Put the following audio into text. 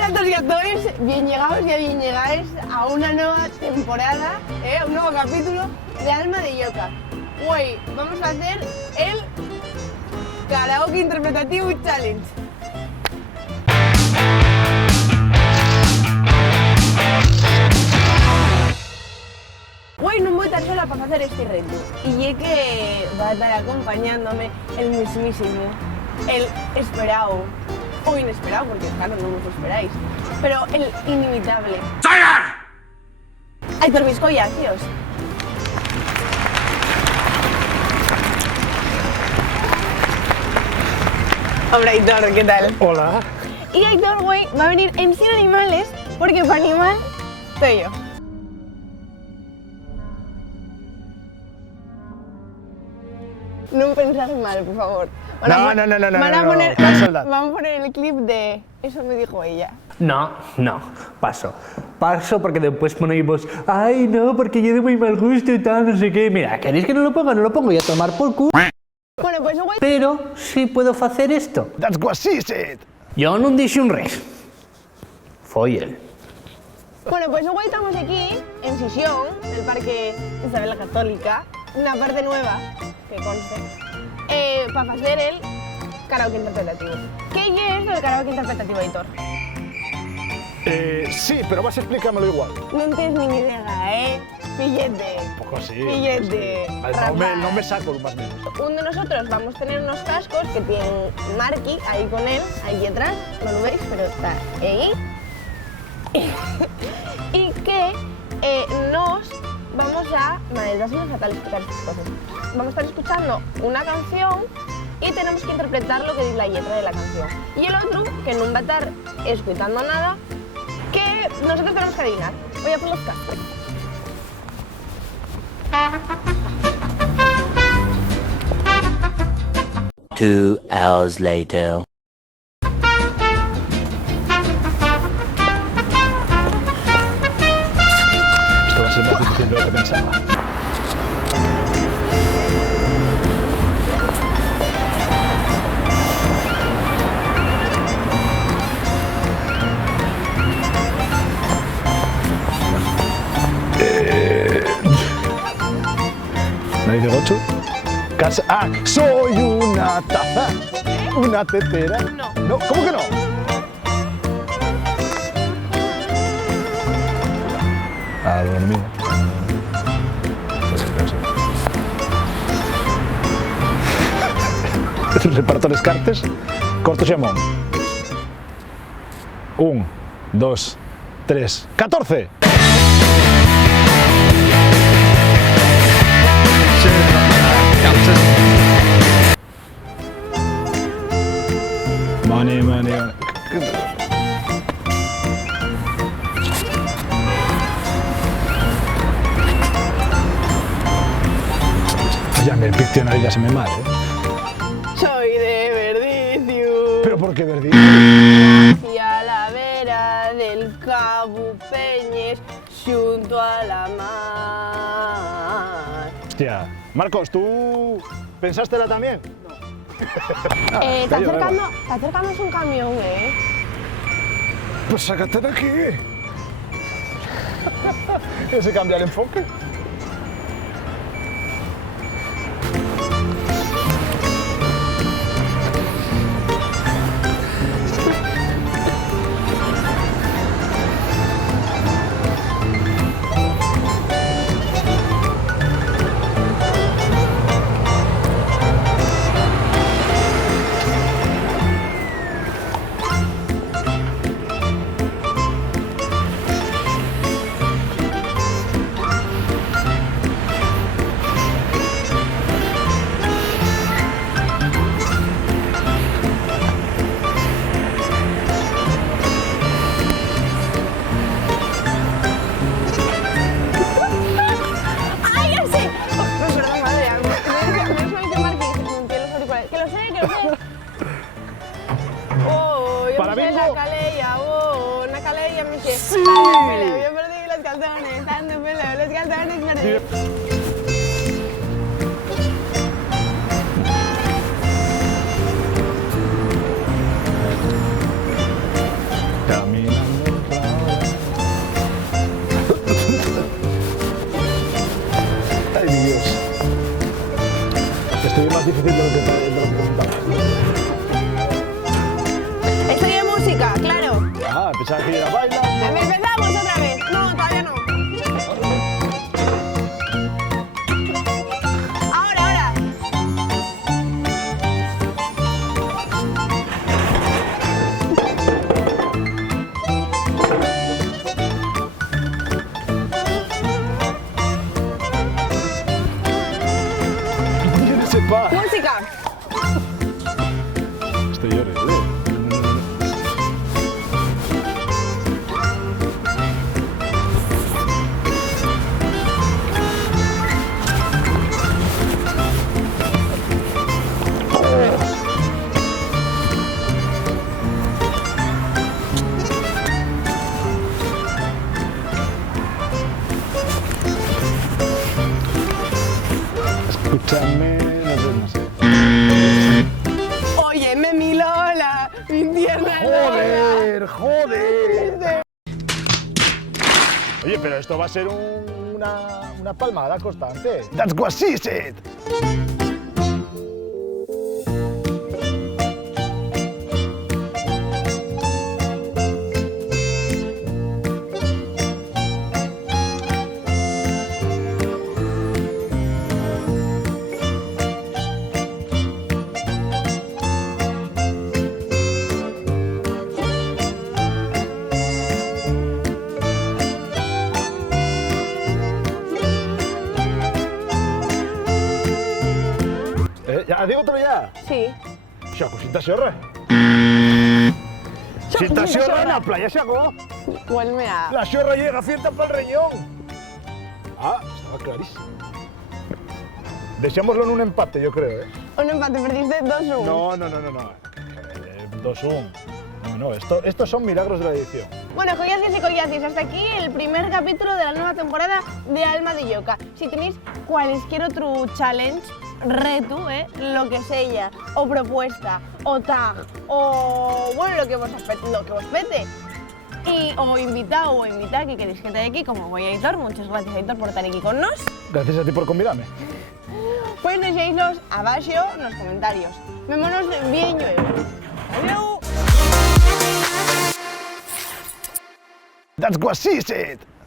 Hola a todos y a todos, bien llegados y bien llegáis a una nueva temporada, un nuevo capítulo de Alma de Yoka. Hoy vamos a hacer el Karaoke Interpretativo Challenge. Hoy no voy tan sola para hacer este reto y es que va a estar acompañándome el mismísimo, el esperado o inesperado, porque claro, no os esperáis, pero el inimitable Aitor Vizcoya, tíos. Hombre, Aitor, ¿qué tal? Hola. Y Aitor, güey, va a venir en Sin Animales porque para animal soy yo. No pensad mal, por favor. No. Vamos a poner el clip de Eso me dijo ella. No, paso. Paso porque después ponemos, ay no, porque yo de muy mal gusto y tal, no sé qué. Mira, ¿queréis que no lo ponga? No lo pongo y a tomar por culo. Bueno, pues güey... Pero sí puedo hacer esto. That's what she said. Yo no dije un res. Fue él. Bueno, pues hoy estamos aquí, en Sisión, en el Parque Isabel la Católica, una parte nueva, que conste, para hacer el karaoke interpretativo. ¿Qué es el karaoke interpretativo, Aitor? Sí, pero vas a explicármelo igual. No tienes ni idea, Pillete. Un poco sí. Pillete. No me saco más o menos. Uno de nosotros vamos a tener unos cascos que tienen Marky ahí con él, ahí atrás, no lo veis, pero está ahí. Y que nos vamos a... Vale, va a ser fatal explicar estas cosas. Vamos a estar escuchando una canción y tenemos que interpretar lo que dice la letra de la canción. Y el otro, que no va a estar escuchando nada, que nosotros tenemos que adivinar. Voy a por los cascos. 2 hours later. Esto va a ser más difícil de lo que pensaba. ¿Nadie de gocho? Casa. ¡Ah! ¡Soy una taza! ¿Una tetera? No. ¿No? ¿Cómo que no? Ah, bueno, mío. Reparto les cartes. Corto xamón. 1, 2, 3, 14! Money. Ya el diccionario ya se me mal, ¿eh? Soy de Verdicio. ¿Pero por qué Verdi? Y a la vera del Cabo Peñes, junto a la mar. Hostia. Marcos, ¿tú pensártela también? No. Está acercándose un camión, ¿eh? Pues sácate de aquí. Ese cambia el enfoque. Para bingo. La calella, una calella me dice. Sí. Yo perdí los calzones, ando peleo, los calzones perdí. Camina. Shakira bailando. Empezamos otra vez. No, todavía no. Ahora. ¿Quién sepa? Música. Estoy horrible. Escúchame, no sé. Óyeme, mi Lola, mi tierna Lola. ¡Joder! Oye, pero esto va a ser una palmada constante. That's what she said. ¿Ya digo otro ya? Sí. Xa, cosita xorra. Si está xorra na playa se acabó. Huélme a... La xorra llega fiesta para el riñón. Ah, estaba clarísimo. Dejémoslo en un empate, yo creo, ¿eh? Un empate, perdiste 2-1. No. 2-1. No, estos son milagros de la edición. Bueno, collacis y collacis, hasta aquí el primer capítulo de la nueva temporada de Alma de Yoka. Si tenéis cualquier otro challenge, reto, lo que sea, o propuesta, o tag, o bueno, lo que vos pete, y o invitado o invitada que queréis que esté aquí, como voy a Aitor. Muchas gracias, Aitor, por estar aquí con nos. Gracias a ti por convidarme. Pues deixéislos abaixo nos comentarios. Vémonos bien luego. Adiós. That's what she said.